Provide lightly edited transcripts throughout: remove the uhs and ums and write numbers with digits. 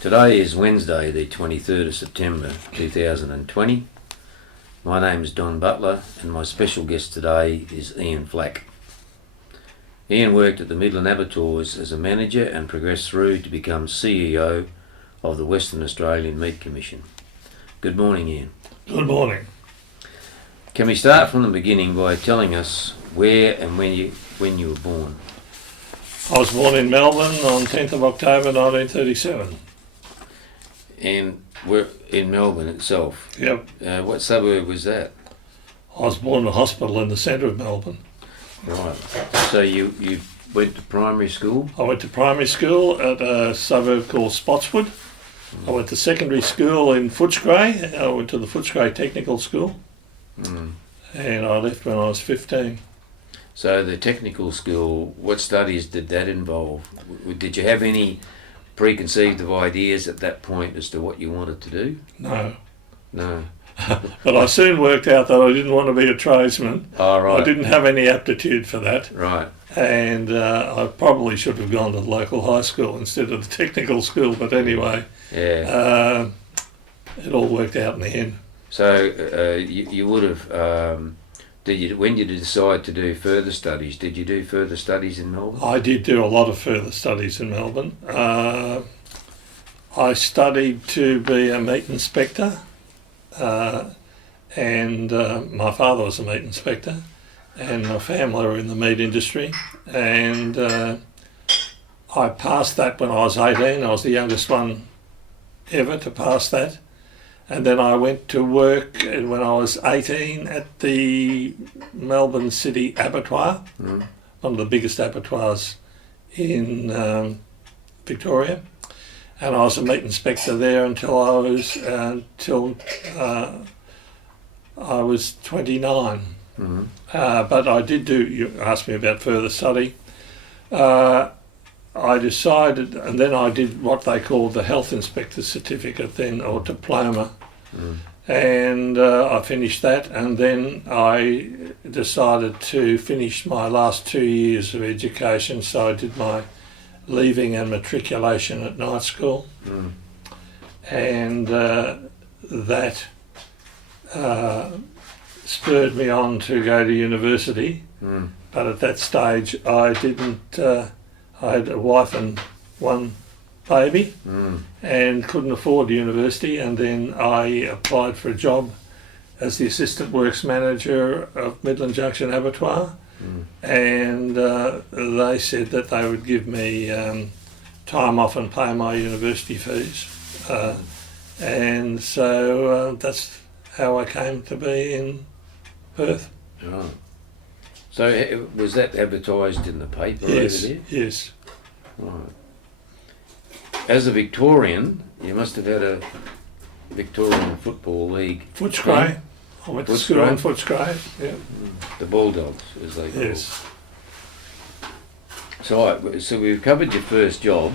Today is Wednesday, the 23rd of September 2020. My name is Don Butler and my special guest today is Ian Flack. Ian worked at the Midland Abattoirs as a manager and progressed through to become CEO of the Western Australian Meat Commission. Good morning, Ian. Good morning. Can we start from the beginning by telling us where and when you were born? I was born in Melbourne on 10th of October 1937. And we're in Melbourne itself. Yep. What suburb was that? I was born in a hospital in the centre of Melbourne. Right. So you went to primary school? I went to primary school at a suburb called Spotswood. I went to secondary school in Footscray. I went to the Footscray Technical School. And I left when I was 15. So the technical school, what studies did that involve? Did you have any preconceived ideas at that point as to what you wanted to do? No. No. But I soon worked out that I didn't want to be a tradesman. Oh, right. I didn't have any aptitude for that. Right. And I probably should have gone to the local high school instead of the technical school. But anyway, yeah. It all worked out in the end. So you would have... when did you decide to do further studies? Did you do further studies in Melbourne? I did do a lot of further studies in Melbourne. I studied to be a meat inspector, and my father was a meat inspector, and my family were in the meat industry, and I passed that when I was 18. I was the youngest one ever to pass that. And then I went to work when I was 18 at the Melbourne City Abattoir, one of the biggest abattoirs in Victoria. And I was a meat inspector there until I was 29. But I did do, you asked me about further study. I decided, and then I did what they called the health inspector certificate then, or diploma. And I finished that, and then I decided to finish my last 2 years of education, so I did my leaving and matriculation at night school. And that spurred me on to go to university, but at that stage I didn't, I had a wife and one baby and couldn't afford university, and then I applied for a job as the assistant works manager of Midland Junction Abattoir, and they said that they would give me time off and pay my university fees, and so that's how I came to be in Perth. Right. So was that advertised in the paper Yes, over there? yes. Right. As a Victorian, you must have had a Victorian Football League. Footscray. I went to school in Footscray, yeah. The Bulldogs, as they call. Yes. So we've covered your first job,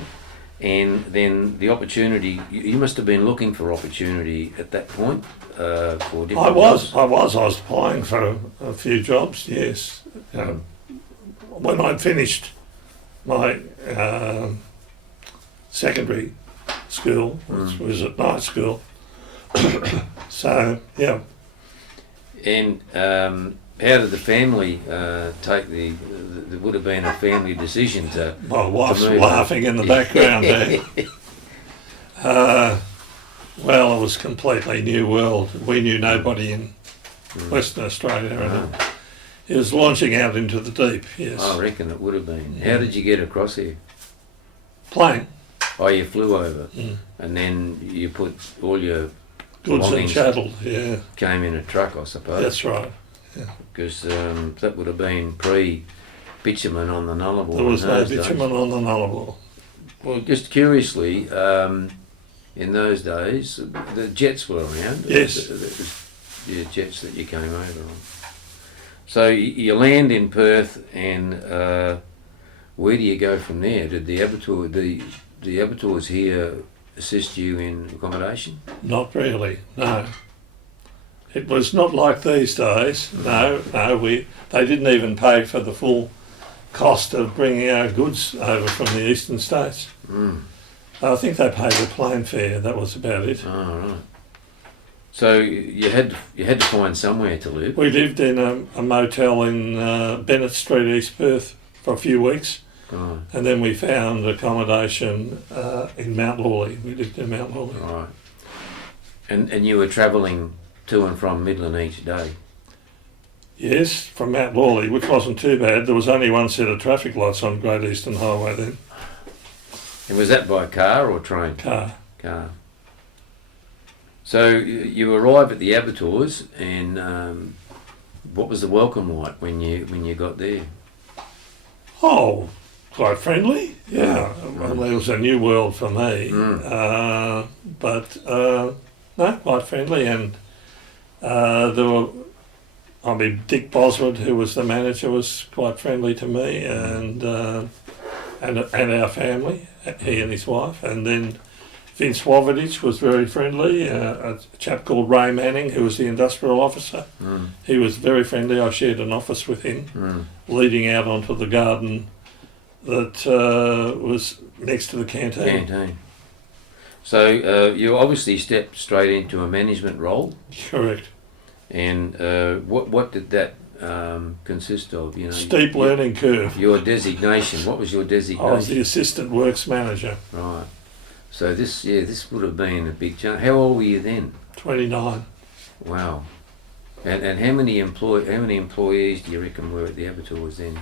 and then the opportunity. You must have been looking for opportunity at that point for different jobs. I was applying for a few jobs, yes. When I'd finished my secondary school, which was at night school. So, yeah. And how did the family take there would have been a family decision to... My wife's laughing in the background there. Well, it was a completely new world. We knew nobody in Western Australia, and it was launching out into the deep, yes. I reckon it would have been. How did you get across here? Plane. Oh, you flew over, and then you put all your Goods and chattel, yeah. Came in a truck, I suppose. That's right. Yeah. Because that would have been pre-bitumen on the Nullarbor. There was no bitumen on the Nullarbor. Well, just curiously, in those days, the jets were around. Yes. The jets that you came over on. So you land in Perth, and where do you go from there? Did the abattoirs here assist you in accommodation? Not really, no. It was not like these days. No, they didn't even pay for the full cost of bringing our goods over from the eastern states. I think they paid the plane fare. That was about it. Oh, right. So you had to find somewhere to live. We lived in a motel in Bennett Street, East Perth, for a few weeks, Right. and then we found accommodation in Mount Lawley. We lived in Mount Lawley. Right. And you were travelling to and from Midland each day. Yes, from Mount Lawley, which wasn't too bad. There was only one set of traffic lights on Great Eastern Highway then. And was that by car or train? Car. Car. So you arrive at the Abattoirs, and what was the welcome like when you got there? Oh, quite friendly. Yeah, well, it was a new world for me. But no, quite friendly, and there were. I mean, Dick Bosworth, who was the manager, was quite friendly to me, and our family, he and his wife, and then Vince Wavidich was very friendly. A chap called Ray Manning, who was the industrial officer, he was very friendly. I shared an office with him, leading out onto the garden that was next to the canteen. So you obviously stepped straight into a management role. Correct. And what did that consist of? You know, steep learning curve. Your designation. What was your designation? I was the assistant works manager. Right. So this would have been a big change. How old were you then? 29. Wow. And how many employees do you reckon were at the Abattoirs then?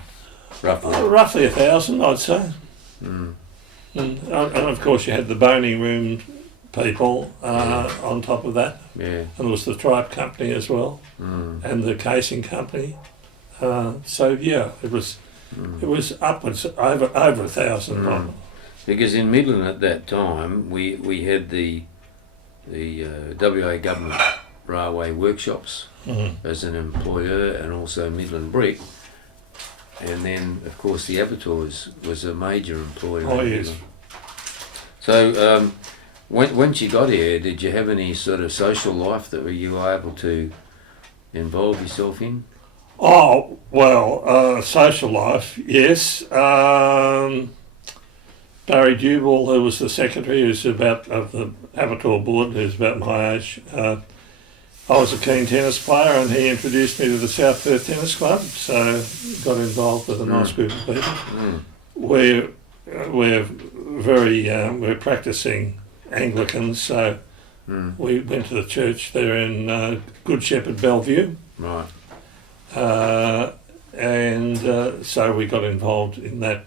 Roughly. Roughly 1,000, I'd say. And of course you had the boning room people on top of that. Yeah. And there was the tripe company as well, and the casing company. So yeah, it was upwards over 1,000. Because in Midland at that time we had the WA government railway workshops as an employer, and also Midland Brick, and then of course the Abattoirs was a major employer. Oh yes. So once you got here, did you have any sort of social life that you were able to involve yourself in? Oh well, social life, yes. Barry Dewell, who was the secretary, of the Abattoir board, who's about my age. I was a keen tennis player, and he introduced me to the South Perth Tennis Club. So got involved with a nice group of people. We're practicing Anglicans, so we went to the church there in Good Shepherd, Bellevue. Right. And so we got involved in that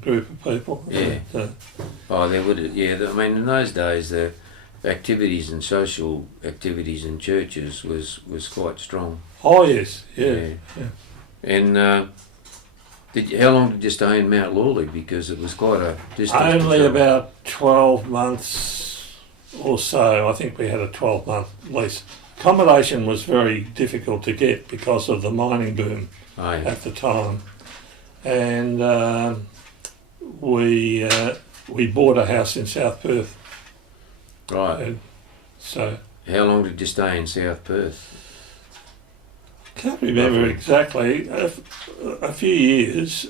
group of people. Yeah. They would. Yeah. I mean, in those days, the activities and social activities in churches was quite strong. Oh yes. Yeah. And how long did you stay in Mount Lawley? Because it was quite a distance. Only about 12 months or so. I think we had a 12-month lease. Accommodation was very difficult to get because of the mining boom at the time, and we bought a house in South Perth. Right. And so. How long did you stay in South Perth? Can't remember exactly. A few years,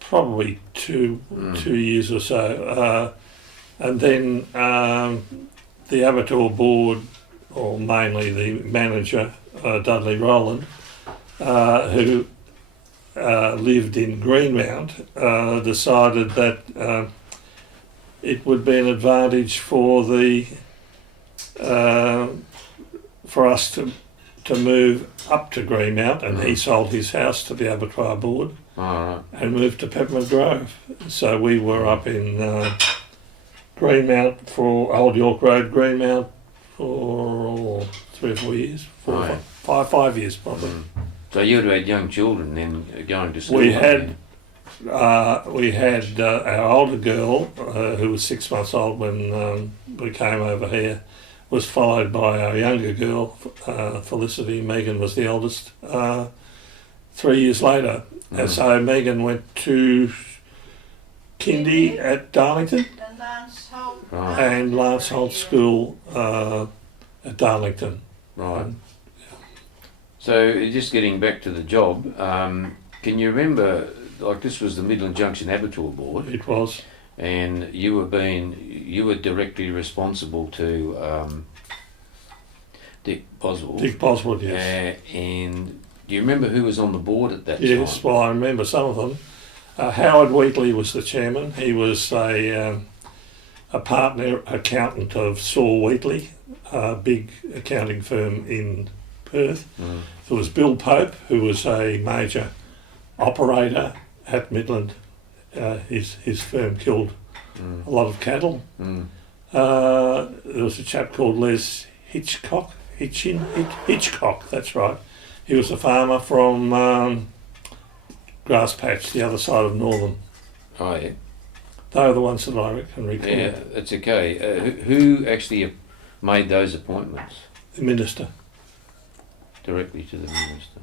probably two years or so, and then the Abattoir board, or mainly the manager, Dudley Rowland, who lived in Greenmount, decided that it would be an advantage for us to move up to Greenmount, and he sold his house to the Abattoir board and moved to Peppermint Grove. So we were up in Greenmount for Old York Road, Greenmount for 3 or 4 years, 5 years probably. So you'd had young children then going to school? We had our older girl, who was 6 months old when we came over here, was followed by our younger girl, Felicity. Megan was the eldest, 3 years later. And so Megan went to kindy at Darlington and Lance Holt School at Darlington. Right. So just getting back to the job, can you remember like this was the Midland Junction Abattoir Board, It was. and you were directly responsible to Dick Boswell. Dick Boswood, yes. And do you remember who was on the board at that time? Yes, well, I remember some of them. Howard Wheatley was the chairman. He was a partner accountant of Saul Wheatley, a big accounting firm in Perth. Mm. There was Bill Pope, who was a major operator at Midland. His firm killed a lot of cattle. Mm. There was a chap called Les Hitchcock, that's right. He was a farmer from Grass Patch, the other side of Northern. Oh, yeah. They are the ones that I can recall. Yeah, that's okay. Who actually made those appointments? The minister. Directly to the minister.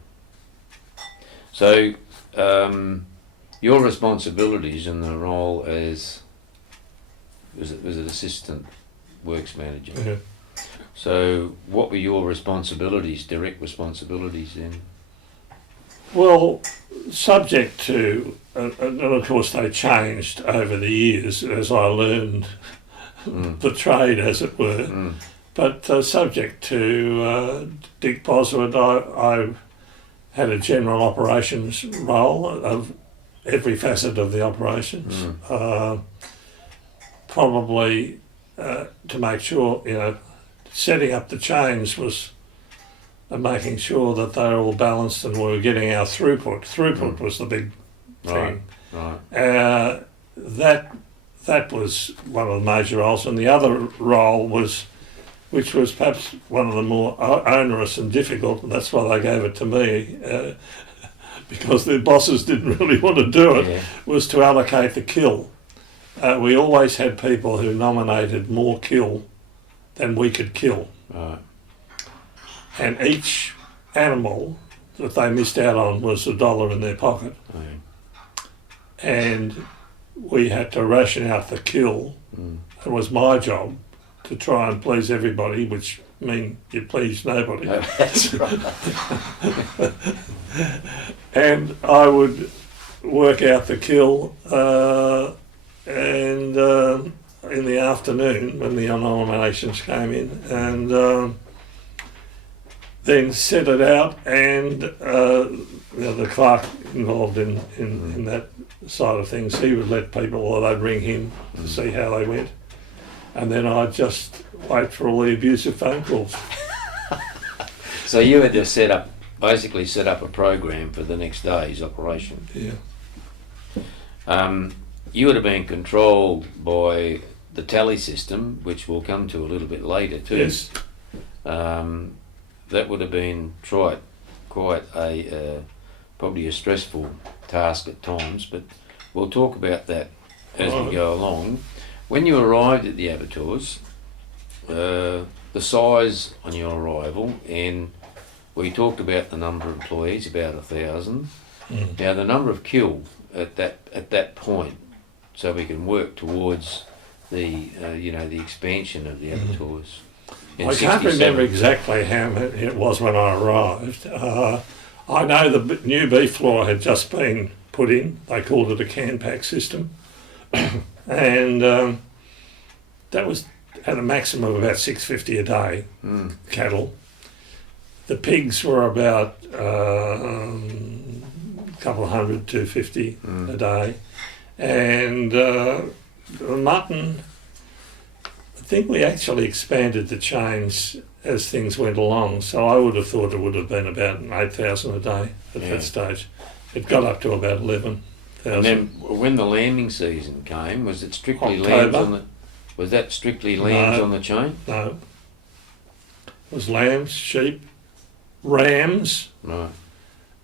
So, your responsibilities in the role as was it assistant works manager? Yeah. So, what were your responsibilities, direct responsibilities then? Well, subject to, and of course they changed over the years as I learned the trade, as it were. But subject to Dick Boswood, I had a general operations role of every facet of the operations. Probably to make sure, setting up the chains was making sure that they were all balanced and we were getting our throughput. Throughput was the big thing. Right. That was one of the major roles, and the other role was, which was perhaps one of the more onerous and difficult, and that's why they gave it to me, because their bosses didn't really want to do it, was to allocate the kill. We always had people who nominated more kill than we could kill. Right. And each animal that they missed out on was $1 in their pocket. Oh, yeah. And we had to ration out the kill. It was my job to try and please everybody, which mean you please nobody. Oh, that's right. And I would work out the kill, and in the afternoon when the nominations came in, and then set it out, and the clerk involved in that side of things, he would let people, or they'd ring him to see how they went, and then I'd just wait for all the abusive phone calls. So you had to basically set up a program for the next day's operation. Yeah. You would have been controlled by the tally system, which we'll come to a little bit later too. Yes. That would have been quite a probably a stressful task at times, but we'll talk about that as we go along. When you arrived at the abattoirs, the size on your arrival, and we talked about the number of employees, about 1,000. Now the number of kill at that point, so we can work towards the the expansion of the abattoirs. I can't remember exactly how many it was when I arrived. I know the new beef floor had just been put in. They called it a can pack system. And that was at a maximum of about 650 a day, cattle. The pigs were about a couple of hundred, 250 a day. And the mutton, I think we actually expanded the chains as things went along, so I would have thought it would have been about 8,000 a day at that stage. It got up to about 11,000. And then when the lambing season came, was it strictly October. lambs on the? Was that strictly lambs on the chain? No. It was lambs, sheep, rams, Right.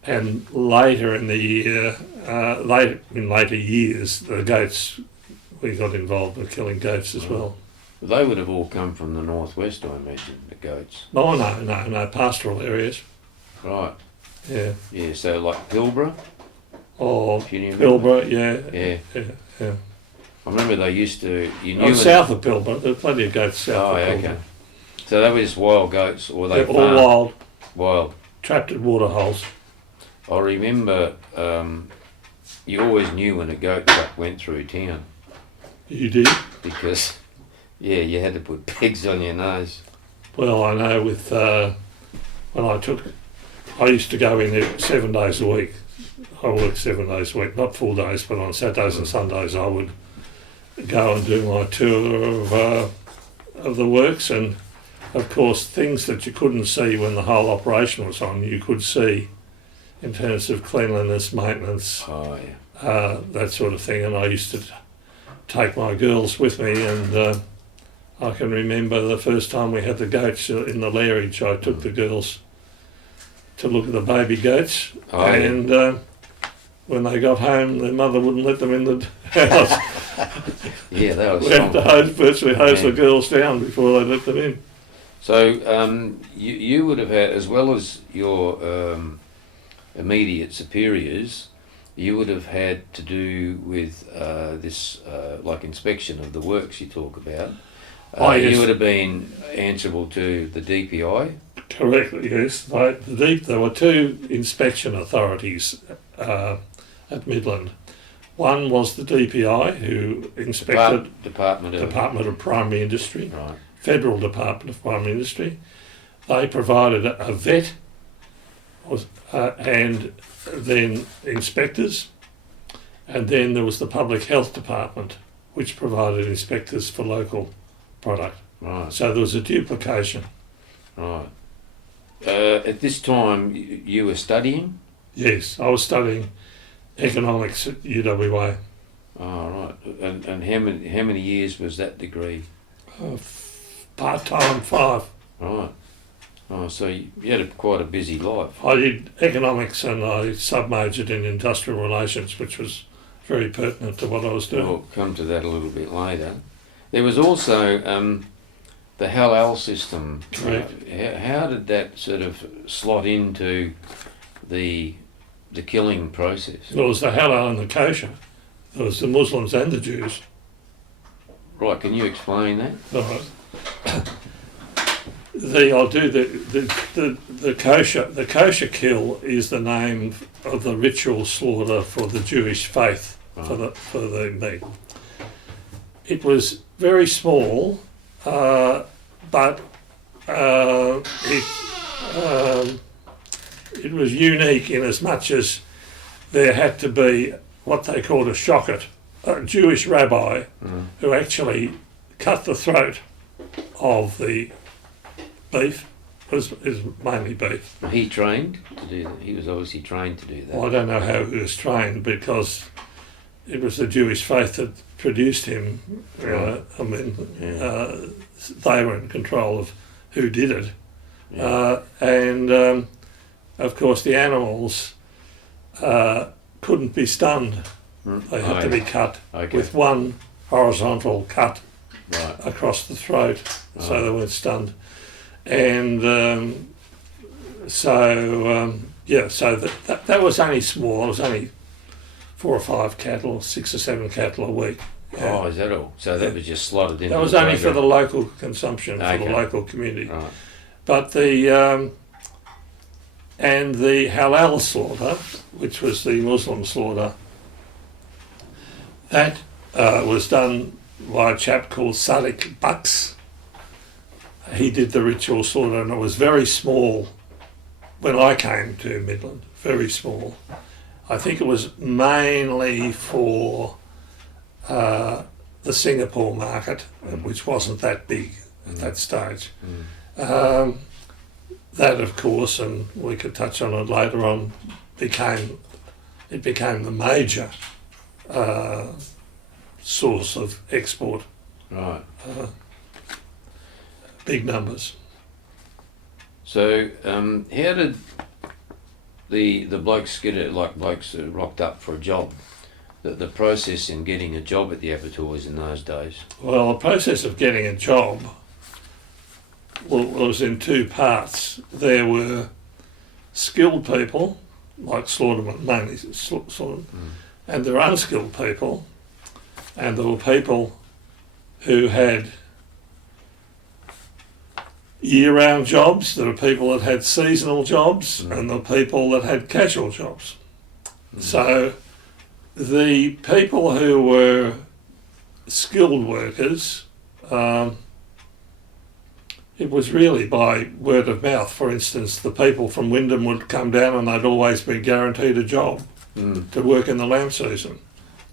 and later in the year, in later years, the goats. We got involved with killing goats as well. They would have all come from the northwest, I imagine, the goats. No, pastoral areas. Right. Yeah. Yeah. So like Pilbara. Or Pilbara. Pilbara, yeah. Yeah. I remember they used to. You knew. South of Pilbara, there's plenty of goats south of Pilbara. Okay. So they were just wild goats, or they They're all wild, Wild. trapped at water holes. I remember you always knew when a goat truck went through town You did? because, yeah, you had to put pegs on your nose. Well, I know with when I used to go in there 7 days a week. I worked 7 days a week, not full days, but on Saturdays and Sundays I would go and do my tour of the works, and of course things that you couldn't see when the whole operation was on, you could see in terms of cleanliness, maintenance, Oh, yeah. that sort of thing. And I used to take my girls with me, and I can remember the first time we had the goats in the lairage, I took the girls to look at the baby goats, Oh, yeah. and when they got home, their mother wouldn't let them in the house. Yeah, that was We had to virtually hose Yeah. the girls down before they let them in. So you would have had, as well as your immediate superiors, you would have had to do with this like inspection of the works you talk about. Oh, yes. You would have been answerable to the DPI. Correctly, yes. There were two inspection authorities at Midland. One was the DPI, who inspected Department Department of Primary Industry, Right. Federal Department of Primary Industry. They provided a vet and then inspectors, and then there was the Public Health Department, which provided inspectors for local product. Right. So there was a duplication. Right. At this time, you were studying. Yes, I was studying economics at UWA. Oh, right. And how many years was that degree? Part-time 5. Right. Oh, so you had quite a busy life. I did economics and I sub-majored in industrial relations, which was very pertinent to what I was doing. We'll come to that a little bit later. There was also the halal system. Correct. How did that sort of slot into the killing process? There was the halal and the kosher. There was the Muslims and the Jews. Right. Can you explain that? Right. The kosher. The kosher kill is the name of the ritual slaughter for the Jewish faith, for the meat. It was very small, but it was unique in as much as there had to be what they called a shochet, a Jewish rabbi who actually cut the throat of the beef. It was mainly beef. He trained to do that. He was obviously trained to do that. Well, I don't know how he was trained because it was the Jewish faith that produced him. Right. I mean, Yeah. they were in control of who did it. Yeah. And of course the animals couldn't be stunned. They had to be cut with one horizontal cut Right. across the throat, so they weren't stunned. And so that was only small. It was only 4 or 5 cattle, 6 or 7 cattle a week. Yeah. Oh, is that all? So that was just slotted in. That was only for the local consumption, for the Okay. local community. Right. But the halal slaughter, which was the Muslim slaughter, that was done by a chap called Sadiq Bucks. He did the ritual slaughter, and it was very small when I came to Midland, very small. I think it was mainly for the Singapore market, which wasn't that big at that stage. That, of course, and we could touch on it later on, became the major source of export. Right. Big numbers. So how did the blokes get it, like blokes that rocked up for a job? The process in getting a job at the abattoirs in those days? Well, the process of getting a job was in 2 parts. There were skilled people, like Slaughtermen, mainly Slaughtermen, and there were unskilled people, and there were people who had year-round jobs, there were people that had seasonal jobs, and there were people that had casual jobs. So the people who were skilled workers, it was really by word of mouth. For instance, the people from Wyndham would come down and they'd always be guaranteed a job to work in the lamb season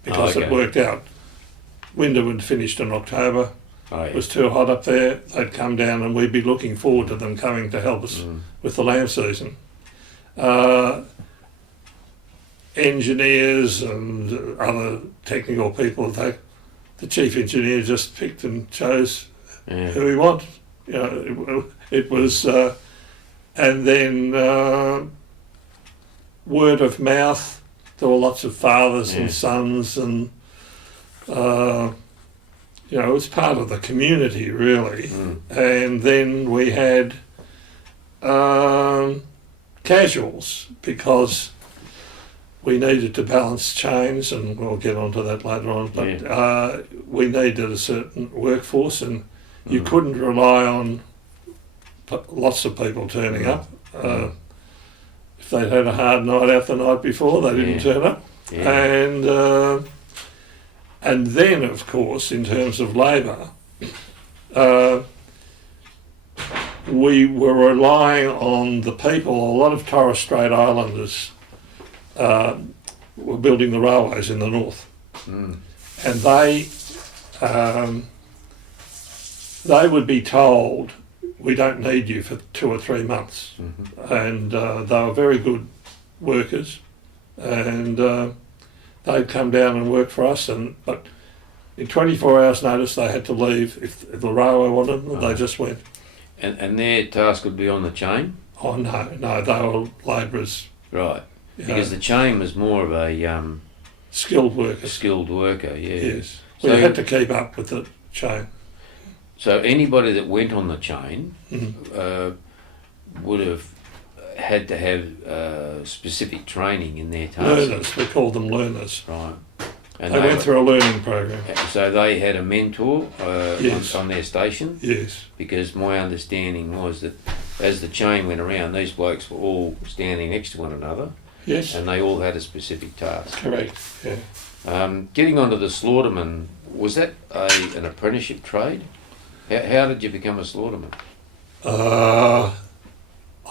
because it worked out. Wyndham had finished in October. It was too hot up there. They'd come down and we'd be looking forward to them coming to help us with the lamb season. Engineers and other technical people, the chief engineer just picked and chose who he wanted. You know, it was, and then word of mouth. There were lots of fathers and sons, and you know, it was part of the community really. And then we had casuals because we needed to balance chains, and we'll get onto that later on. But we needed a certain workforce, and you couldn't rely on lots of people turning up. If they'd had a hard night out the night before, they didn't turn up. And then, of course, in terms of labour, we were relying on the people. A lot of Torres Strait Islanders were building the railways in the north, and they would be told, we don't need you for 2 or 3 months. And they were very good workers, and they'd come down and work for us, but in 24 hours notice they had to leave. If the railway wanted them, they just went. And their task would be on the chain? Oh no, they were labourers. Right, because the chain was more of a skilled worker. Yes. We had to keep up with the chain. So anybody that went on the chain would have had to have specific training in their task. Learners, we called them learners. Right. And they went through a learning program. So they had a mentor on their station? Yes. Because my understanding was that as the chain went around, these blokes were all standing next to one another. Yes. And they all had a specific task. Correct, yeah. Getting onto the Slaughtermen, was that an apprenticeship trade? How did you become a Slaughterman?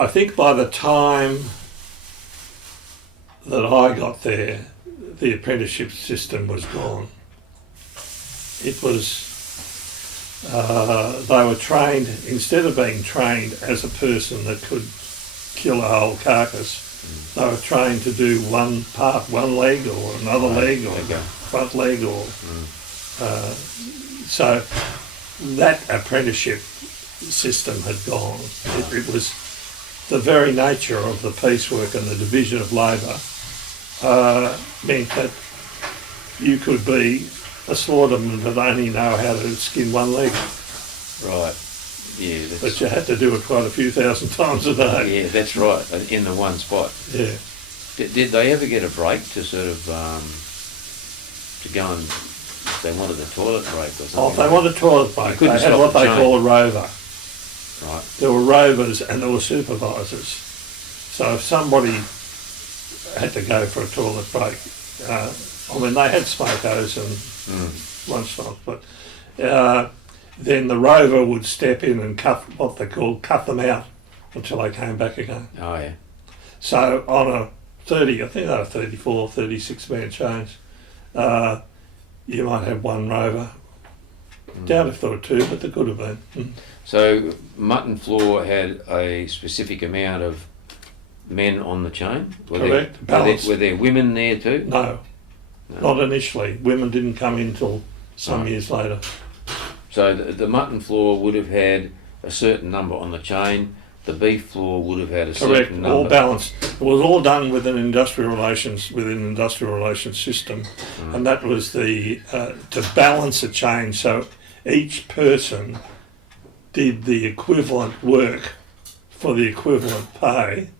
I think by the time that I got there, the apprenticeship system was gone. It was, they were trained, instead of being trained as a person that could kill a whole carcass, they were trained to do one part, one leg or another leg or front leg or... so that apprenticeship system had gone. It was the very nature of the piecework and the division of labour meant that you could be a slaughterman but only know how to skin one leg. Right. Yeah. But you had to do it quite a few thousand times a day. Yeah, that's right. In the one spot. Yeah. Did they ever get a break to sort of to go and if they wanted a toilet break or something? Oh, if they wanted a toilet break, they had what they call a rover. Right. There were rovers and there were supervisors. So if somebody had to go for a toilet break, I mean, they had smokos and lunchtimes, but then the rover would step in and cut them out until they came back again. Oh, yeah. So on a 30, I think they were 34, 36 man change, you might have one rover. Doubt if there were two, but there could have been. So mutton floor had a specific amount of men on the chain? Correct. Were there women there too? No, not initially. Women didn't come in till some years later. So the mutton floor would have had a certain number on the chain. The beef floor would have had a certain number. All balanced. It was all done within an industrial relations system, and that was the to balance a chain. So each person did the equivalent work for the equivalent pay,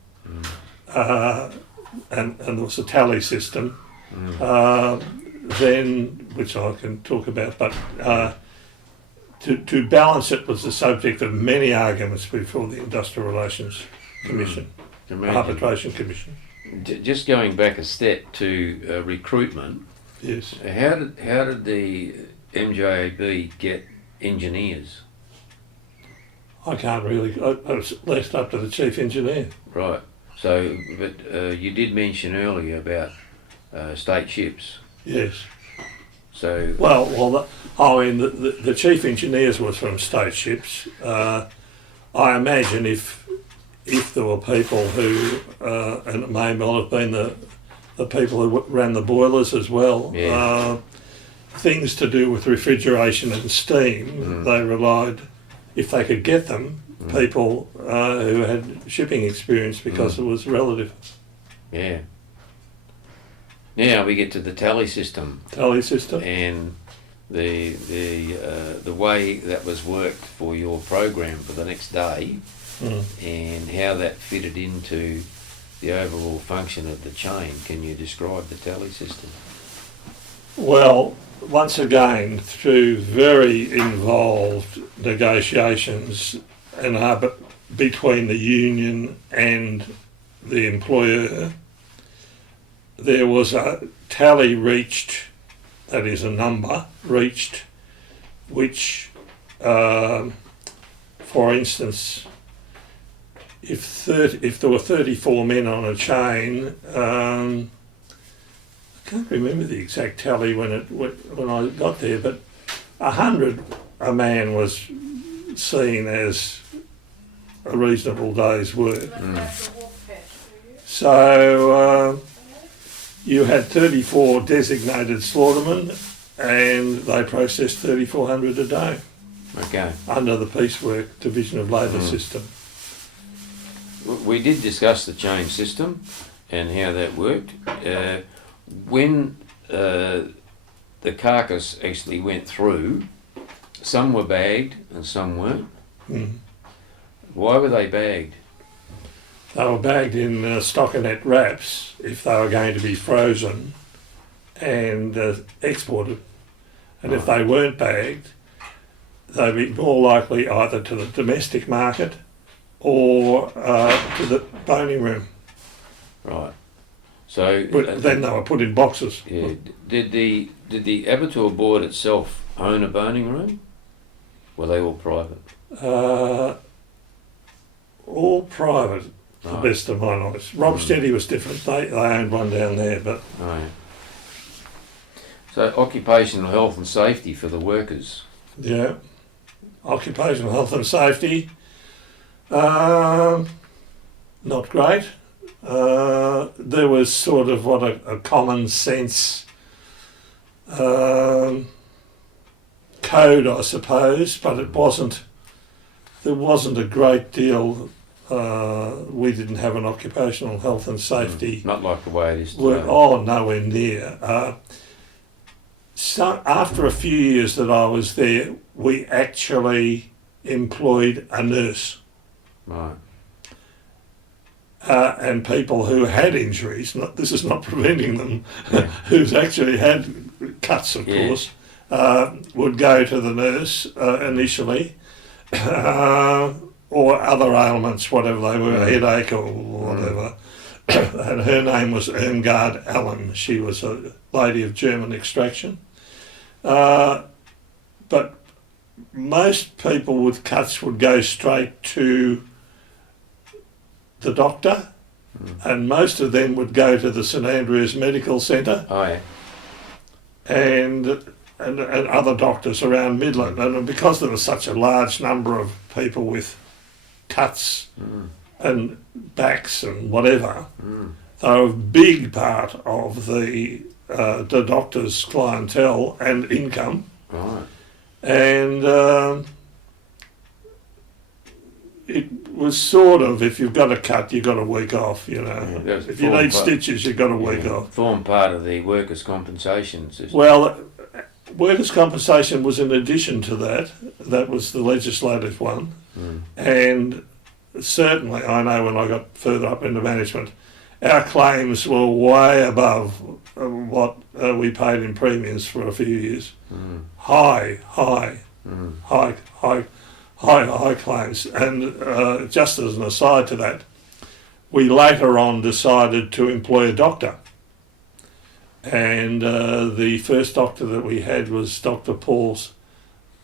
and there was a tally system. Then, which I can talk about, but to balance it was the subject of many arguments before the Industrial Relations Commission, Arbitration Commission. Just going back a step to recruitment. Yes. How did the MJAB get engineers? I can't really. I was left up to the chief engineer. Right. So, but you did mention earlier about state ships. Yes. So. The chief engineers was from state ships. I imagine if there were people who, and it may well have been the people who ran the boilers as well, things to do with refrigeration and steam, they relied, if they could get them, people who had shipping experience because it was relative. Yeah. Now we get to the tally system. Tally system. And the way that was worked for your program for the next day, and how that fitted into the overall function of the chain. Can you describe the tally system? Well, once again, through very involved negotiations between the union and the employer, there was a tally reached, that is a number reached, which, for instance, if there were 34 men on a chain, I can't remember the exact tally when I got there, but 100 a man was seen as a reasonable day's work. So you had 34 designated slaughtermen, and they processed 3,400 a day. Okay. Under the piecework division of labour system. We did discuss the chain system and how that worked. When the carcass actually went through, some were bagged and some weren't. Why were they bagged? They were bagged in stockinette wraps if they were going to be frozen and exported. And if they weren't bagged, they'd be more likely either to the domestic market or to the boning room. Right. So. But then they were put in boxes. Yeah. Did the Abattoir board itself own a boning room? Were they all private? All private, to the best of my knowledge. Robsteady was different. They owned one down there, but. Oh, yeah. So occupational health and safety for the workers. Yeah. Occupational health and safety. Not great. There was sort of a common sense code, I suppose, but it wasn't. There wasn't a great deal. We didn't have an occupational health and safety. Not like the way it is today. Nowhere near. So after a few years that I was there, we actually employed a nurse. Right. And people who had injuries, this is not preventing them, who's actually had cuts, of course, would go to the nurse initially, or other ailments, whatever they were, a headache or whatever. And her name was Irmgard Allen. She was a lady of German extraction. But most people with cuts would go straight to the doctor, and most of them would go to the St Andrews Medical Centre. Oh, yeah. And other doctors around Midland. And because there was such a large number of people with cuts and backs and whatever, they were a big part of the doctor's clientele and income. Right. And it was sort of, if you've got a cut, you've got a week off, you know. Yeah, if you need stitches, you've got a week off. Formed part of the workers' compensation system. Well, workers' compensation was in addition to that. That was the legislative one. And certainly, I know when I got further up into management, our claims were way above what we paid in premiums for a few years. High claims. And just as an aside to that, we later on decided to employ a doctor. And the first doctor that we had was Dr. Paul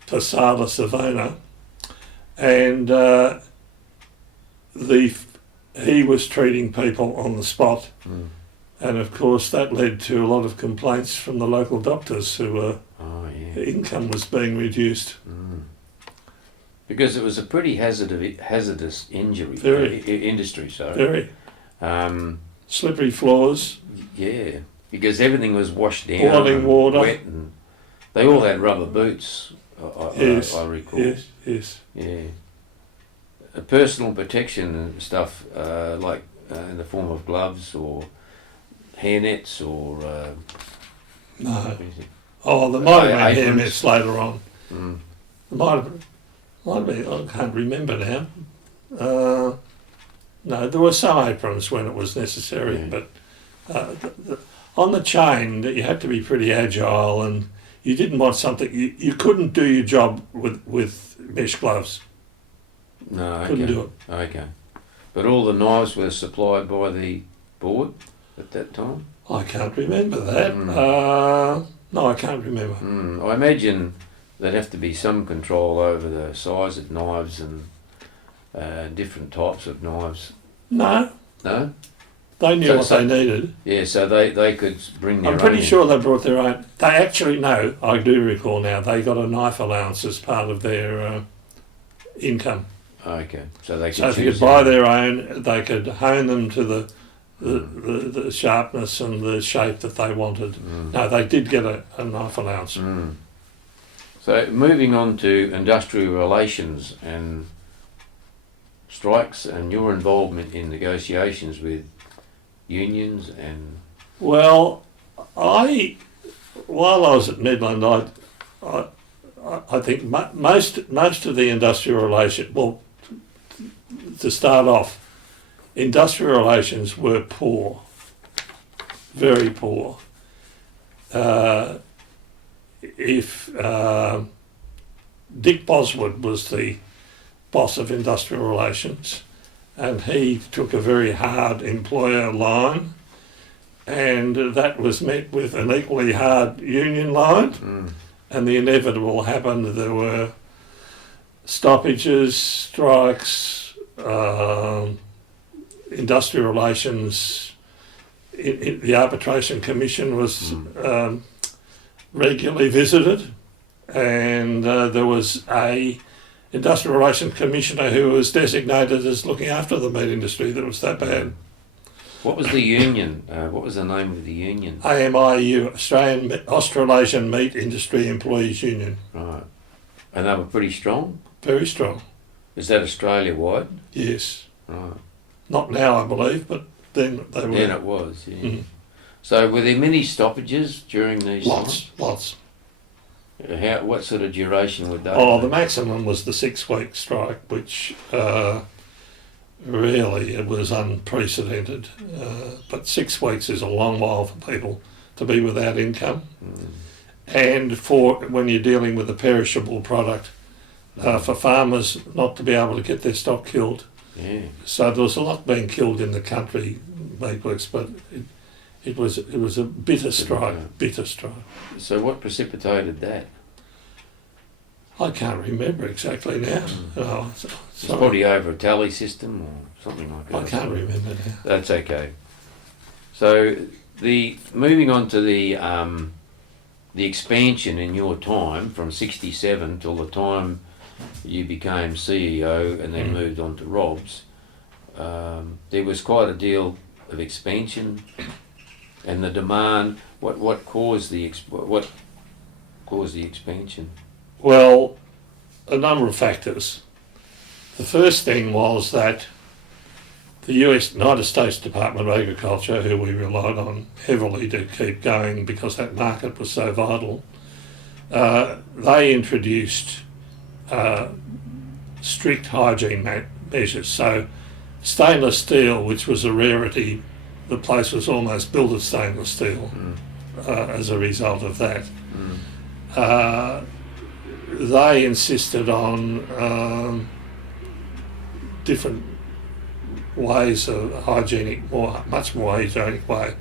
Posada Savona. And he was treating people on the spot. Mm. And of course that led to a lot of complaints from the local doctors who were, yeah. income was being reduced. Mm. Because it was a pretty hazardous injury. Very. Industry, sorry. Very. Slippery floors. Yeah, because everything was washed down. Boiling water. Wet, and they all had rubber boots, Yes. I recall. Yes. Yeah. Personal protection and stuff, like in the form of gloves or hairnets or... No. what is it? Oh, there might have been Aprons. hairnets later on. Mm. There might have been, I can't remember now. No, there were some aprons when it was necessary, Yeah. but on the chain, that you had to be pretty agile, and you didn't want something, you couldn't do your job with mesh gloves. No, okay. Couldn't do it. Okay. But all the knives were supplied by the board at that time? I can't remember that. No, I can't remember. I imagine there'd have to be some control over the size of knives and different types of knives. No, No? they knew what they needed. Yeah, so they could bring their I'm pretty own. sure they brought their own. They actually, no, I do recall now, they got a knife allowance as part of their income. Okay, so they could So if you choose could buy their their own, they could hone them to the sharpness and the shape that they wanted. No, they did get a knife allowance. own. So moving on to industrial relations and strikes and your involvement in negotiations with unions and... Well, while I was at Midland, I think most of the industrial relations, well, to start off, industrial relations were poor, very poor. If Dick Boswood was the boss of industrial relations, and he took a very hard employer line, and that was met with an equally hard union line, and the inevitable happened. There were stoppages, strikes, industrial relations. The Arbitration Commission was regularly visited, and there was a Industrial Relations Commissioner who was designated as looking after the meat industry that was that bad. What was the union? What was the name of the union? AMIU, Australasian Meat Industry Employees Union. Right. And they were pretty strong? Very strong. Is that Australia-wide? Yes. Right. Not now, I believe, but then they were. Then it was, yeah. So were there many stoppages during these times? Lots. What sort of duration would they Oh, be? the maximum was the 6-week strike, which really it was unprecedented. But 6 weeks is a long while for people to be without income. And for when you're dealing with a perishable product, for farmers not to be able to get their stock killed. Yeah. So there was a lot being killed in the country, meatworks, but it was a bitter strike, bitter strike. So what precipitated that? I can't remember exactly now. Oh, It's sorry. probably over a tally system or something like that. I can't remember now. That's okay. So moving on to the expansion in your time from 67 till the time you became CEO and then moved on to Rob's, there was quite a deal of expansion, and the demand. What caused the expansion? Well, a number of factors. The first thing was that the United States Department of Agriculture, who we relied on heavily to keep going because that market was so vital, they introduced strict hygiene measures. So stainless steel, which was a rarity, the place was almost built of stainless steel as a result of that. They insisted on different ways of much more hygienic way.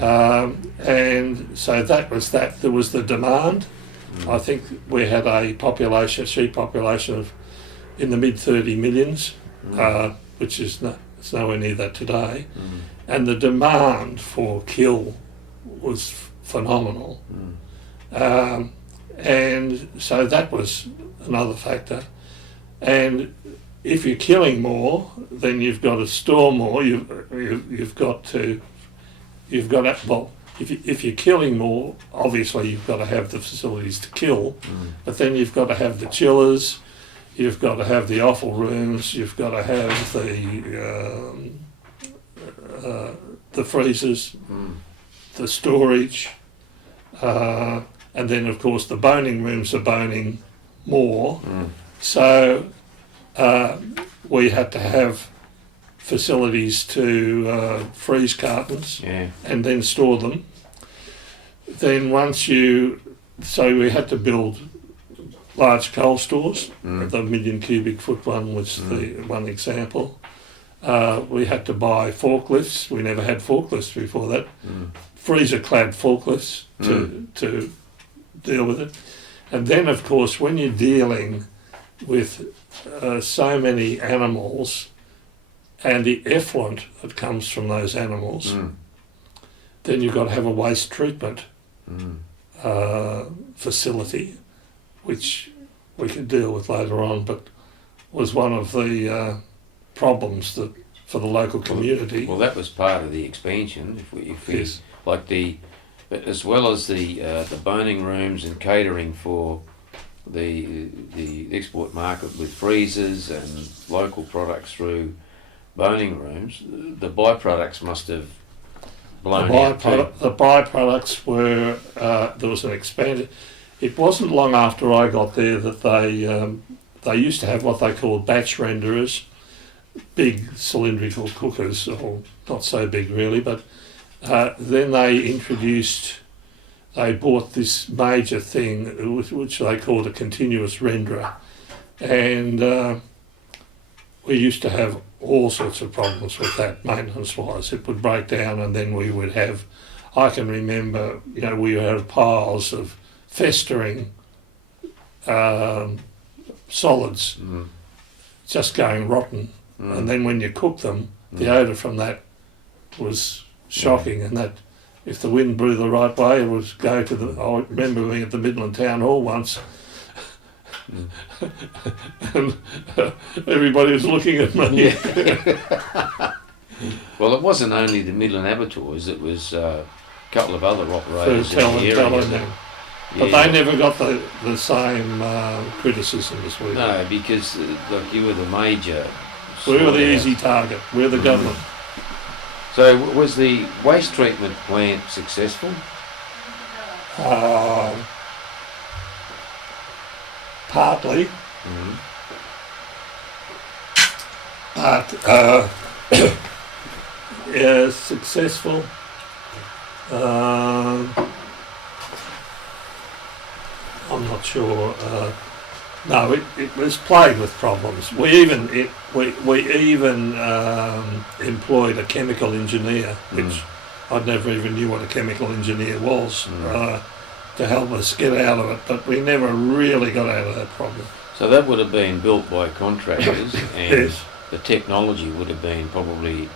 And so that was that. There was the demand. I think we had a sheep population of in the mid 30 millions, which is it's nowhere near that today. And the demand for kill was phenomenal. And so that was another factor. And if you're killing more, then you've got to store more. You've got to if you're killing more, obviously you've got to have the facilities to kill, but then you've got to have the chillers, you've got to have the offal rooms, you've got to have the freezers, the storage, and then of course the boning rooms are boning more. So we had to have facilities to freeze cartons and then store them. Then so we had to build large coal stores. The 1 million cubic foot one was the one example. We had to buy forklifts. We never had forklifts before that. Freezer-clad forklifts to deal with it. And then, of course, when you're dealing with so many animals and the effluent that comes from those animals, then you've got to have a waste treatment facility, which we could deal with later on, but was one of the problems that for the local community. Well, that was part of the expansion. Yes. But as well as the boning rooms and catering for the export market with freezers and local products through boning rooms, the byproducts must have blown out too. The byproducts were there was an expanded. It wasn't long after I got there that they used to have what they called batch renderers, big cylindrical cookers, or not so big really, but then they bought this major thing which they called a continuous renderer, and we used to have all sorts of problems with that maintenance-wise. It would break down, and then we would have, I can remember, we had piles of festering solids just going rotten, and then when you cook them, the odour from that was shocking, and that if the wind blew the right way, it would go to I remember being at the Midland Town Hall once, and everybody was looking at me. Well, it wasn't only the Midland Abattoirs, it was a couple of other operators in the area. But they never got the same criticism as we did. No, because you were the major. We were the easy target. We're the government. So was the waste treatment plant successful? Partly. But yeah, successful. I'm not sure. No, it was plagued with problems. We even employed a chemical engineer, which I never even knew what a chemical engineer was, to help us get out of it. But we never really got out of that problem. So that would have been built by contractors, and yes. The technology would have been probably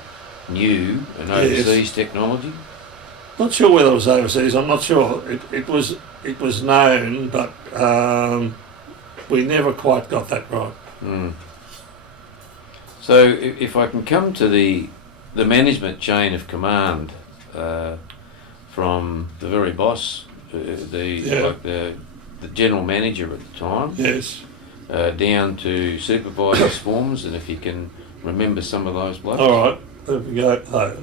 new and overseas technology. Not sure whether it was overseas. I'm not sure. It was known, but we never quite got that right. So if I can come to the management chain of command, from the very boss, the general manager at the time, yes, down to supervisor swarms, and if you can remember some of those blokes. All right, there we go.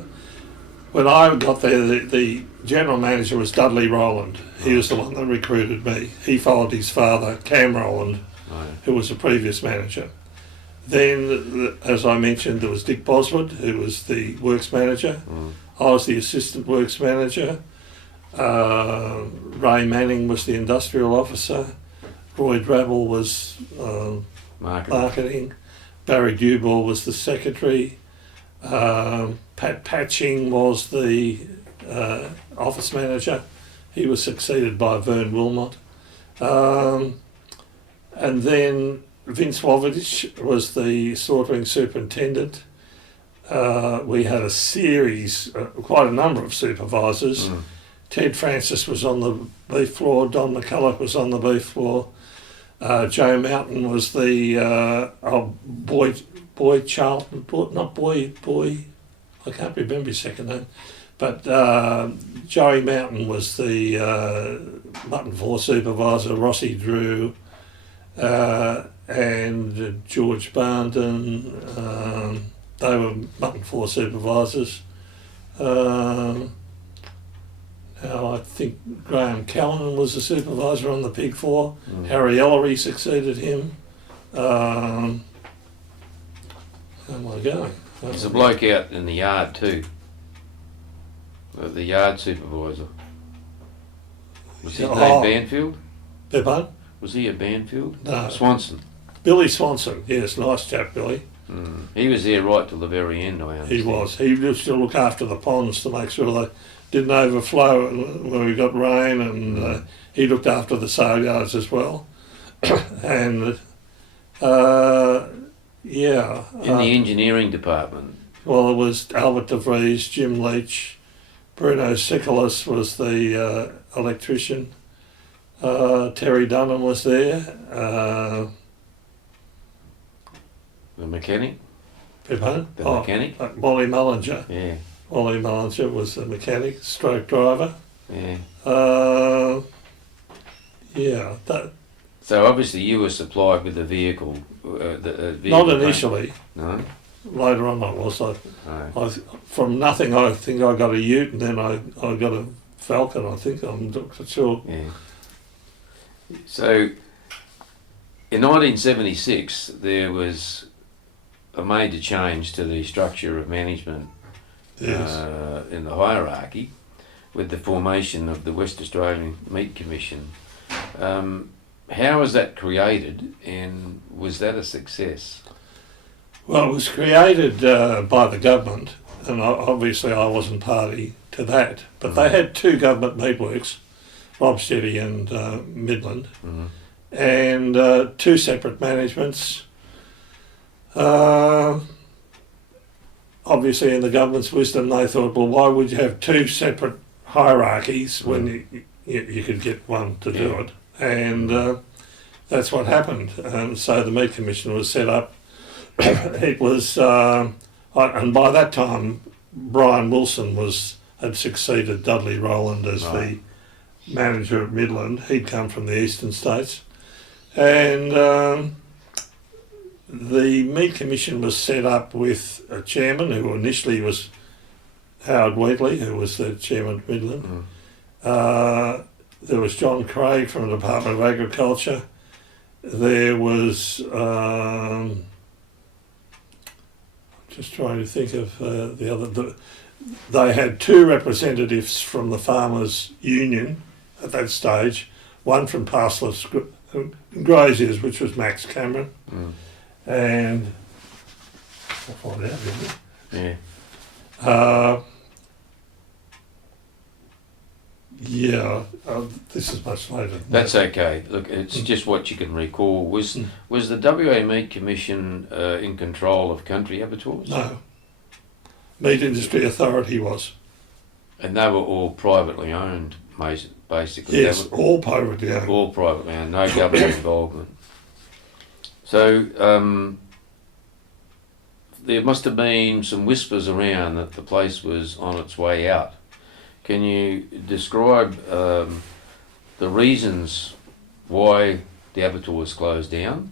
When I got there, the general manager was Dudley Rowland. He was the one that recruited me. He followed his father, Cam Rowland, who was a previous manager. Then, as I mentioned, there was Dick Boswood, who was the works manager. I was the assistant works manager. Ray Manning was the industrial officer. Roy Drabble was marketing. Barry Dewball was the secretary. Pat Patching was the office manager. He was succeeded by Vern Wilmot. And then Vince Wovich was the slaughtering superintendent. We had a series, quite a number of supervisors. Ted Francis was on the beef floor, Don McCulloch was on the beef floor, Joe Mountain was the Boy Charlton, I can't remember his second name, but Joey Mountain was the mutton floor supervisor, Rossi Drew, and George Barndon, they were mutton floor supervisors. Now I think Graham Callanan was the supervisor on the pig floor. Harry Ellery succeeded him. How am I going? There's a bloke out in the yard too. The yard supervisor. Was his name Banfield? Pepper? Was he a Banfield? No. Swanson. Billy Swanson, yes, nice chap, Billy. He was there right till the very end, I understand. He was. He used to look after the ponds to make sure they didn't overflow when we got rain, and he looked after the sale yards as well. And yeah. In the engineering department? Well, it was Albert DeVries, Jim Leach, Bruno Sikolas was the electrician, Terry Dunham was there. The mechanic? The mechanic? Wally Mullinger. Yeah. Wally Mullinger was the mechanic, stroke driver. Yeah. Yeah. So obviously you were supplied with the vehicle. Not initially. No? Later on I was. No. From nothing I think I got a ute, and then I got a Falcon, I think. I'm not sure. Yeah. So in 1976 there was a major change to the structure of management. Yes. In the hierarchy, with the formation of the West Australian Meat Commission. How was that created, and was that a success? Well, it was created by the government, and obviously I wasn't party to that, but they had two government meatworks, Robsteady and Midland, and two separate managements. Obviously, in the government's wisdom, they thought, well, why would you have two separate hierarchies when you could get one to do it? And that's what happened. And so the Meat Commission was set up. It was, and by that time, Brian Wilson had succeeded Dudley Rowland as the manager of Midland. He'd come from the eastern states. And the Meat Commission was set up with a chairman who initially was Howard Wheatley, who was the chairman of Midland. There was John Craig from the Department of Agriculture. There was, just trying to think of the other, they had two representatives from the Farmers Union at that stage, one from Passless Graziers, which was Max Cameron. And I'll find out, didn't Yeah. This is much later. That's okay. Look, it's just what you can recall. Was the WA Meat Commission in control of country abattoirs? No. Meat Industry Authority was. And they were all privately owned, basically? Yes, all privately owned. All privately owned, no government involvement. So there must have been some whispers around that the place was on its way out. Can you describe the reasons why the abattoir was closed down?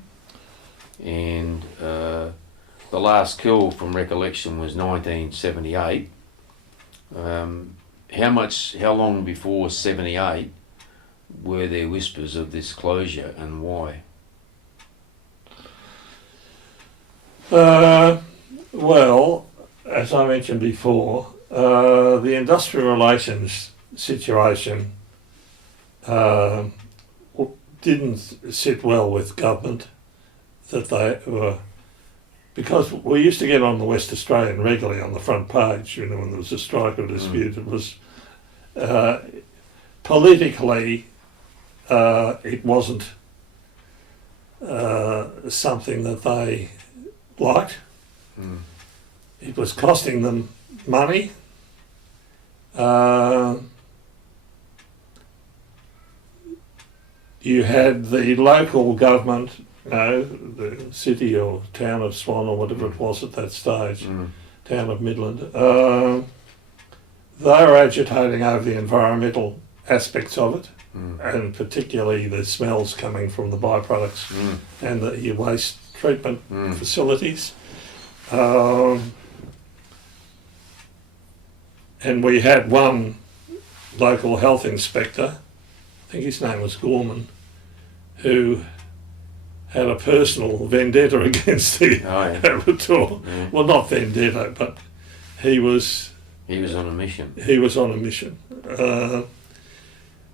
And the last kill from Recollection was 1978. How long before 78 were there whispers of this closure, and why? Well, as I mentioned before, the industrial relations situation didn't sit well with government, that they were because we used to get on the West Australian regularly on the front page, when there was a strike or dispute. It was politically, it wasn't something that they liked. It was costing them money. You had the local government, the city or town of Swan or whatever it was at that stage, town of Midland, they were agitating over the environmental aspects of it, and particularly the smells coming from the byproducts and the waste treatment facilities. And we had one local health inspector, I think his name was Gorman, who had a personal vendetta against the Abattoir. Yeah. Well, not vendetta, but he was on a mission. He was on a mission.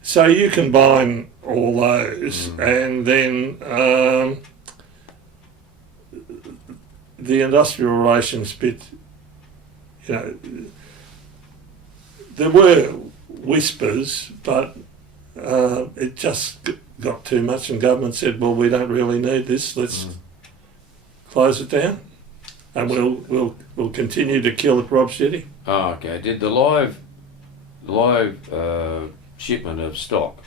So you combine all those, and then the industrial relations bit, there were whispers, but it just got too much, and government said, well, we don't really need this, let's close it down, and we'll continue to kill at Rob's Jetty. Oh, okay. Did the live shipment of stock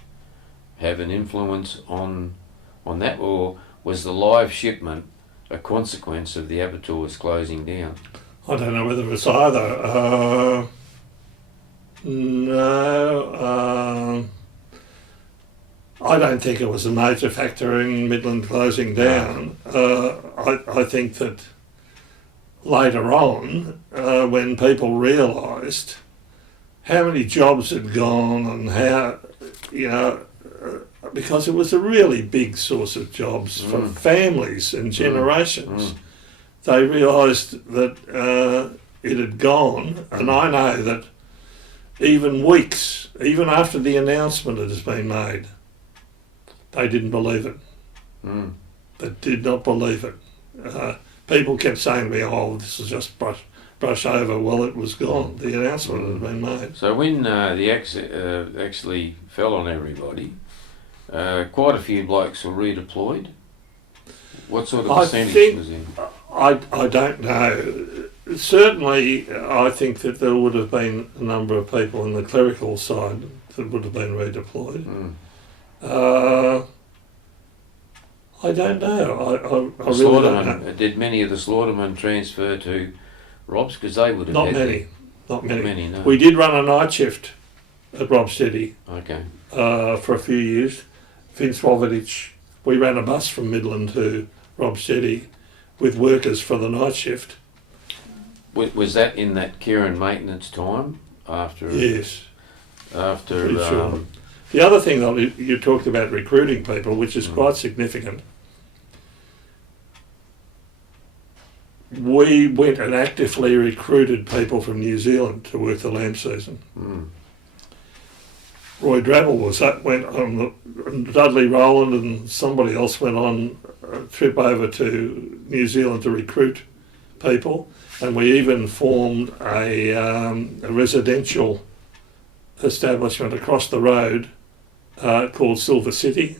have an influence on that, or was the live shipment a consequence of the abattoirs closing down? I don't know whether it's either. No, I don't think it was a major factor in Midland closing down. I think that later on, when people realised how many jobs had gone and how, because it was a really big source of jobs for families and generations, they realised that it had gone, and I know that even weeks, even after the announcement it has been made, they didn't believe it. They did not believe it. People kept saying to me, oh, this is just brush over. Well, it was gone. The announcement had been made. So when the axe actually fell on everybody, quite a few blokes were redeployed. What sort of percentage was in? I don't know. Certainly, I think that there would have been a number of people on the clerical side that would have been redeployed. I don't know. I really don't know. Did many of the Slaughtermen transfer to Rob's? Because they would have Not many. No. We did run a night shift at Rob's Jetty. Okay. For a few years. Vince Wovidich, we ran a bus from Midland to Rob's Jetty with workers for the night shift. Was that in that care and maintenance time? Yes. After. Sure. The other thing that you talked about recruiting people, which is quite significant. We went and actively recruited people from New Zealand to work the lamb season. Roy Drabble went on Dudley Rowland and somebody else went on a trip over to New Zealand to recruit people, and we even formed a residential establishment across the road called Silver City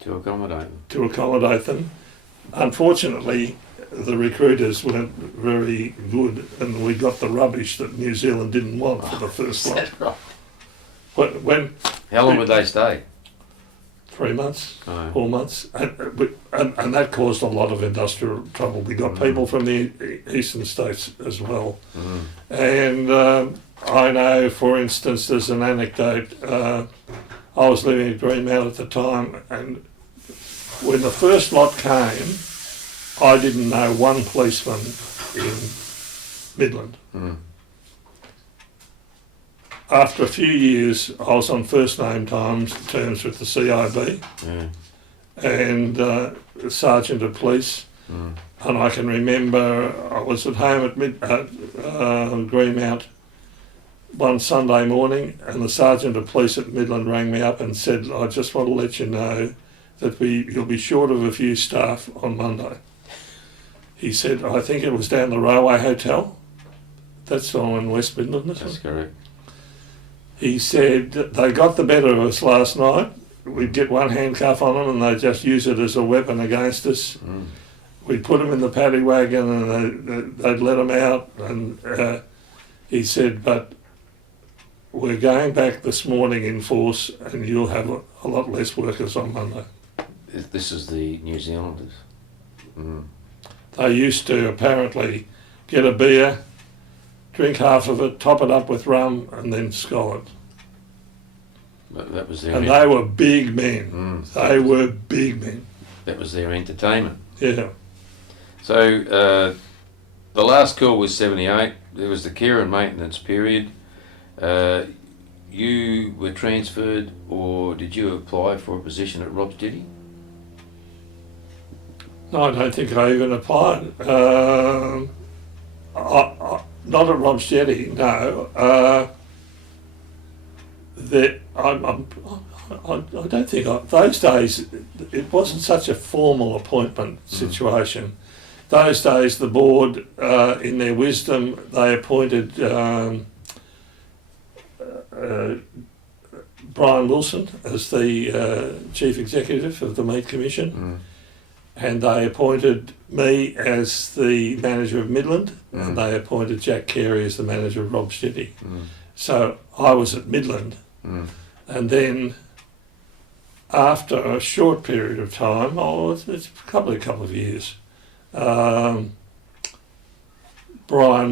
to accommodate them. Unfortunately, the recruiters weren't very good, and we got the rubbish that New Zealand didn't want for the first lot. How long would they stay? 3 months, 4 months, and that caused a lot of industrial trouble. We got people from the eastern states as well, and I know, for instance, there's an anecdote. I was living at Greenmount at the time, and when the first lot came, I didn't know one policeman in Midland. After a few years, I was on first name terms with the CIB and the Sergeant of Police. And I can remember I was at home at Greenmount one Sunday morning, and the Sergeant of Police at Midland rang me up and said, I just want to let you know that you'll be short of a few staff on Monday. he said, I think it was down the Railway Hotel. That's all in West Midland, isn't That's it? correct. He said they got the better of us last night. We'd get one handcuff on them and they'd just use it as a weapon against us. Mm. We'd put them in the paddy wagon and they'd let them out. And he said, but we're going back this morning in force and you'll have a lot less workers on Monday. This is the New Zealanders. Mm. They used to apparently get a beer, drink half of it, top it up with rum and then scull it. That was their And they were big men. Mm. They were big men. That was their entertainment. Yeah. So the last call was 78. There was the care and maintenance period. You were transferred, or did you apply for a position at Rob's Jetty? No, I don't think I even applied. Not at Rob's Jetty, no. I don't think those days it wasn't such a formal appointment situation. Those days the board, in their wisdom, they appointed Brian Wilson as the chief executive of the Meat Commission, and they appointed me as the manager of Midland, and they appointed Jack Carey as the manager of Rob's Jetty. So I was at Midland, and then after a short period of time, it's probably a couple of years, Brian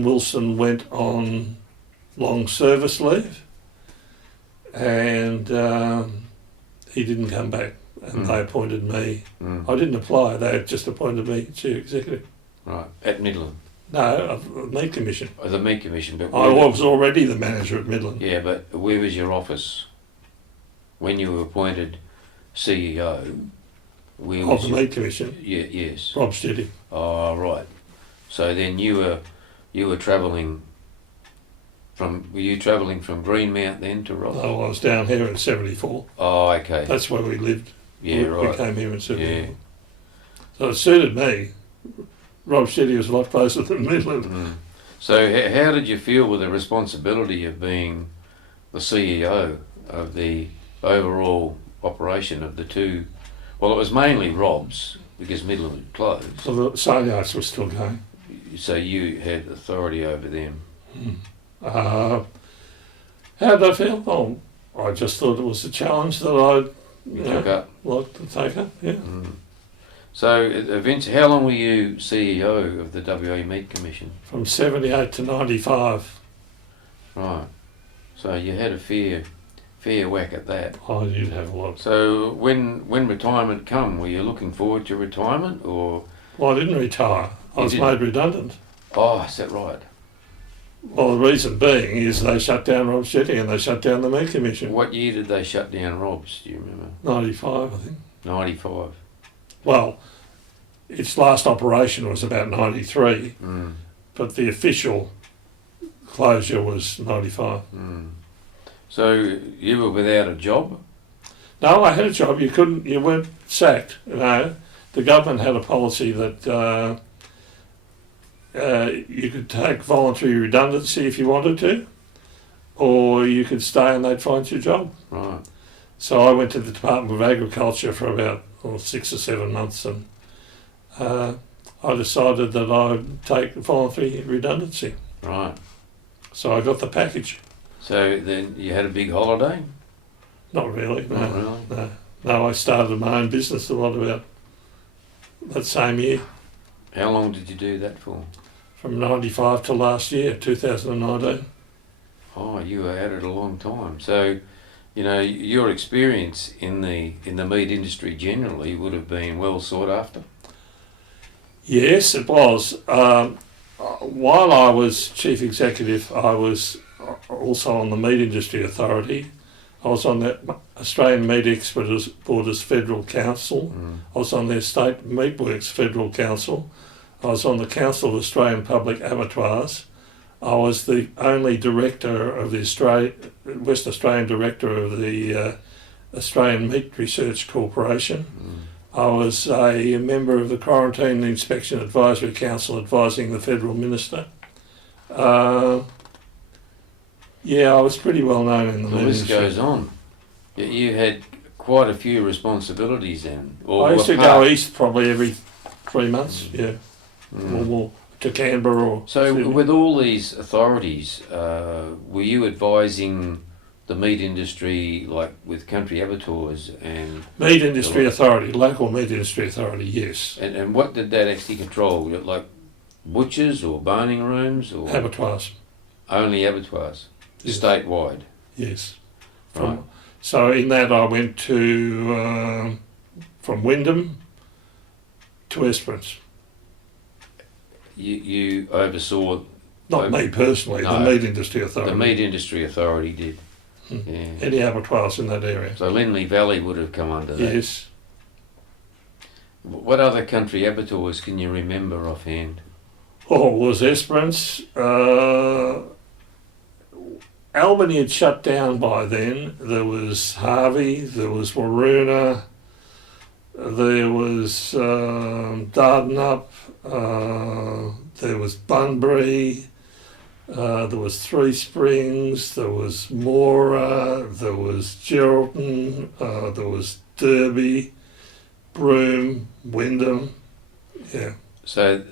Wilson went on long service leave, and he didn't come back, and they appointed me. I didn't apply, they had just appointed me chief executive. Right, at Midland? No, of the Meat Commission. Oh, the Meat Commission. But I was already the manager at Midland. Yeah, but where was your office when you were appointed CEO? Where Of was the your... Meat Commission, Yeah, yes. Rob's Jetty. Oh, right. So then you were travelling from... Were you travelling from Greenmount then to Rob? No, I was down here in 74. Oh, okay. That's where we lived. Yeah, right. We came here in 74. Yeah. So it suited me. Rob's Jetty was a lot closer than Midland. So how did you feel with the responsibility of being the CEO of the overall operation of the two? Well, it was mainly Rob's because Midland had closed. So the sale yards were still going. So you had authority over them. How did I feel? Oh, I just thought it was a challenge that I'd Took up. like to take up, yeah. So eventually, how long were you CEO of the WA Meat Commission? From 78 to 95. Right. So you had a fair whack at that. I did have a lot. So when retirement come, were you looking forward to retirement or? Well, I didn't retire. I You was didn't? made redundant. Oh, is that right? Well, the reason being is they shut down Rob's Jetty and they shut down the Meat Commission. What year did they shut down Rob's? Do you remember? 95, I think. 95. Well, its last operation was about 93, but the official closure was 95. So you were without a job? No, I had a job. You weren't sacked. You know, the government had a policy that you could take voluntary redundancy if you wanted to, or you could stay and they'd find you a job. Right. So I went to the Department of Agriculture for about 6 or 7 months, and I decided that I'd take voluntary redundancy. Right. So I got the package. So then you had a big holiday? Not really. No. Not really? No, I started my own business about that same year, How long did you do that for? from 95 to last year, 2019. Oh, you were at it a long time. So, you know, your experience in the meat industry generally would have been well sought after. Yes, it was. While I was chief executive, I was also on the Meat Industry Authority. I was on the Australian Meat Exporters Federal Council. I was on the State Meatworks Federal Council. I was on the Council of Australian Public Abattoirs. I was the only director of the West Australian director of the Australian Meat Research Corporation. I was a member of the Quarantine Inspection Advisory Council advising the Federal Minister. Yeah, I was pretty well known in the The meat list industry. goes on. You had quite a few responsibilities then. I used to go east probably every 3 months, yeah, or more, to Canberra or So Sydney. with all these authorities, were you advising the meat industry, like with country abattoirs and Meat Industry Authority, local Meat Industry Authority, yes. and what did that actually control? Like butchers or boning rooms or Abattoirs, only abattoirs? Yes. Statewide? yes. Right. So in that I went to, from Wyndham to Esperance. You oversaw Not me personally, No. the Meat Industry Authority. the meat industry authority did. Hmm. Yeah. Any abattoirs in that area. So Lindley Valley would have come under that. Yes. What other country abattoirs can you remember offhand? Oh, it was Esperance. Albany had shut down by then. There was Harvey, there was Waroona, there was Dardanup, there was Bunbury, there was Three Springs, there was Mora, there was Geraldton, there was Derby, Broome, Wyndham. Yeah. So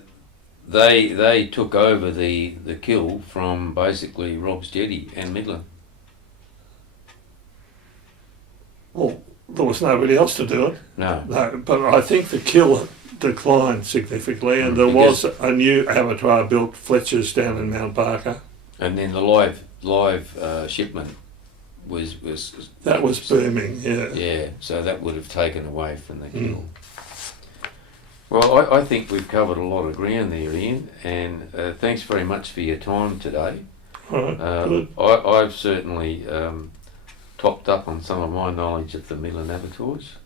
they took over the kill from basically Rob's Jetty and Midland. Well, there was nobody else to do it. No. No, but I think the kill declined significantly, and there was a new abattoir built, Fletcher's, down in Mount Barker. And then the live shipment was That was booming, yeah. yeah. So that would have taken away from the kill. Mm. Well, I think we've covered a lot of ground there, Ian, and thanks very much for your time today. All right, good. I've certainly topped up on some of my knowledge of the Midland abattoirs.